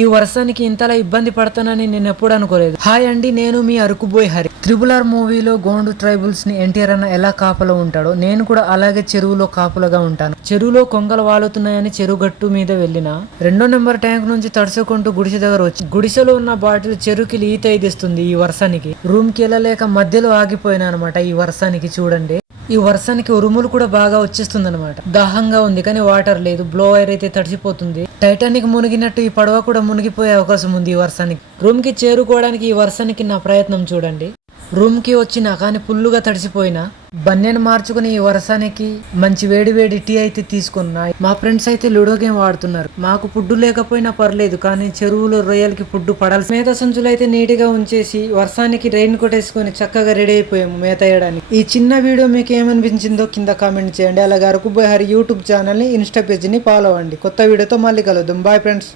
ఈ వర్షానికి ఇంతలా ఇబ్బంది పడతానని నేను ఎప్పుడు అనుకోలేదు. హాయ్ అండి, నేను మీ అరకుబోయ్ హరి. త్రిబుల్ మూవీలో గోండు ట్రైబల్స్ ని ఎన్టీఆర్ అన్న ఎలా కాపలా ఉంటాడో నేను కూడా అలాగే చెరువులో కాపులగా ఉంటాను. చెరువులో కొంగలు వాలుతున్నాయని చెరువు గట్టు మీద వెళ్ళిన 2వ నెంబర్ ట్యాంక్ నుంచి తడుచుకుంటూ గుడిసె దగ్గర వచ్చి గుడిసెలో ఉన్న బాటిల్ చెరువుకి ఈత ఇదిస్తుంది. ఈ వర్షానికి రూమ్ కి వెళ్ళలేక మధ్యలో ఆగిపోయినా అనమాట. ఈ వర్షానికి చూడండి, ఈ వర్షానికి ఉరుములు కూడా బాగా వచ్చేస్తుంది అనమాట. దాహంగా ఉంది కానీ వాటర్ లేదు. బ్లోయర్ అయితే తడిసిపోతుంది. టైటానిక్ మునిగినట్టు ఈ పడవ కూడా మునిగిపోయే అవకాశం ఉంది ఈ వర్షానికి. రూమ్ కి చేరుకోవడానికి ఈ వర్షానికి నా ప్రయత్నం చూడండి. రూమ్ కి వచ్చినా కానీ ఫుల్లుగా తడిసిపోయినా బన్నెను మార్చుకుని ఈ వర్షానికి మంచి వేడి వేడి టీ అయితే తీసుకున్నా. మా ఫ్రెండ్స్ అయితే లూడో గేమ్ ఆడుతున్నారు. మాకు ఫుడ్ లేకపోయినా పర్లేదు, కానీ చెరువులో రొయ్యలకి ఫుడ్ పడాలి. మేత సంచులు అయితే నీట్ గా ఉంచేసి వర్షానికి రెయిన్ కోట్ వేసుకొని చక్కగా రెడీ అయిపోయాము మేత వేయడానికి. ఈ చిన్న వీడియో మీకు ఏమనిపించిందో కింద కామెంట్ చేయండి. అలాగే అరకుబోయ్ హరి యూట్యూబ్ ఛానల్ ని, ఇన్స్టా పేజ్ ని ఫాలో అవ్వండి. కొత్త వీడియోతో మళ్ళీ కలుద్దాం. Bye friends.